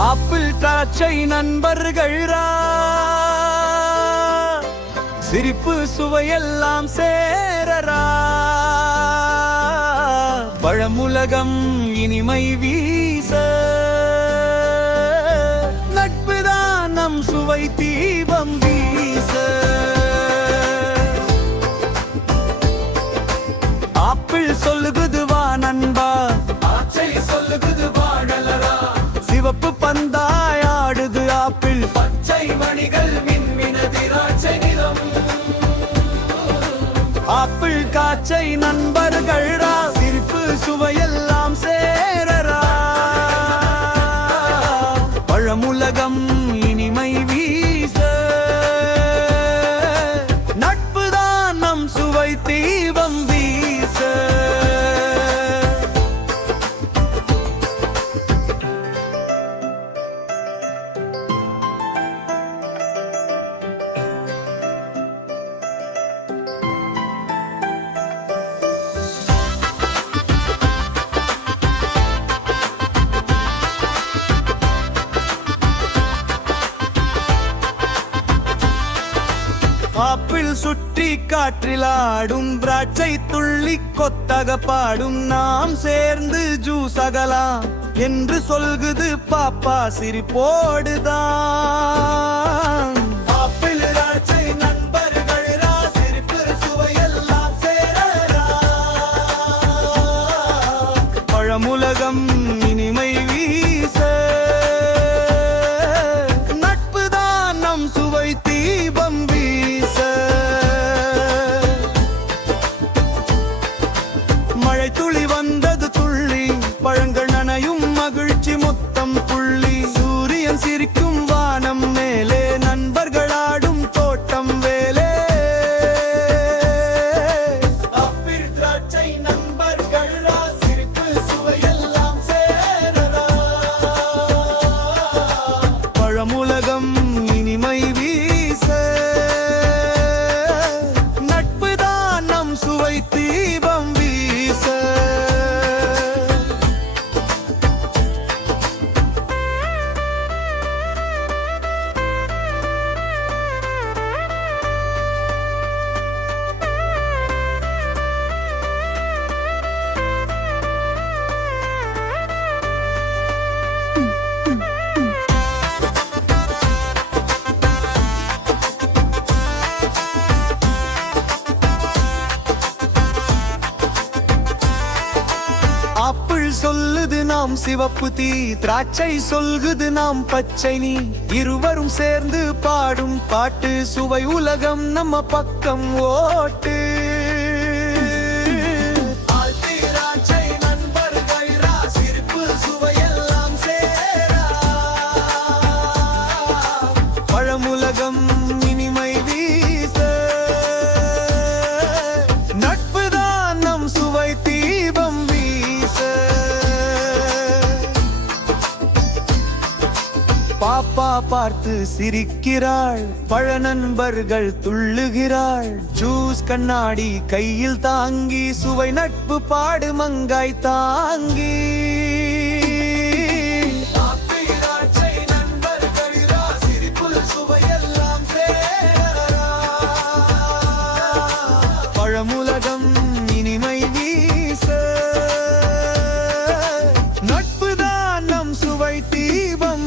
apple திராட்சை நண்பர்கள் சிரிப்பு சுவையெல்லாம் சேரரா பழமுலகம் இனிமை வீச நட்புதான் நம் சுவை தீபம் வீச ஆப்பிள் சொல்லுகுது வா நண்பா ஆச்சை சொல்லுகுது வாழலரா சிவப்பு பந்தாயாடுது ஆப்பிள் பச்சை மணிகள் மின்மின திராட்சை நிலம் ஆப்பிள் காய்ச்சை நண்பர்கள் சிரிப்பு சுவையெல்லாம் சேரரா பழமுலகம் இனிமை வீச நட்புதான் நம் சுவை தீபம் வீச ஆப்பிள் சுற்றி காற்றிலாடும் திராட்சை துள்ளி கொத்தக பாடும் நாம் சேர்ந்து ஜூஸ் அகலாம் என்று சொல்குது பாப்பா சிரிப்போடுதான் ஆப்பிள் திராட்சை நண்பர்கள் சிரிப்பு சுவையெல்லாம் சேரரா பழமுலகம் இனிமை வீச நட்புதான் நம் சுவை தீபம் துளி வந்தது துள்ளி பழங்கள் நனையும் மகிழ்ச்சி முத்தம் புள்ளி சூரியன் சிரிக்கும் வானம் மேலே நண்பர்கள் ஆடும் தோட்டம் வேலே ஆப்பிள் திராட்சை நண்பர்கள் சிரிப்பு சுவையெல்லாம் சேரரா பழமுலகம் இனிமை வீச நட்புதான் நம் சுவை தீபம் ஆப்பிள் சொல்லுது நாம் சிவப்பு தீ திராட்சை சொல்குது நாம் பச்சை நீ இருவரும் சேர்ந்து பாடும் பாட்டு சுவை உலகம் நம்ம பக்கம் ஓட்டு பழமுலகம் இனிமை வீச நட்புதான் நம் சுவை தீபம் பாப்பா பார்த்து சிரிக்கிறாள் பழ நண்பர்கள் துள்ளுகிறாள் ஜூஸ் கண்ணாடி கையில் தாங்கி சுவை நட்பு பாடு மங்காய் தாங்கி பழமுலகம் இனிமை வீச நட்புதான் நம் சுவை தீபம்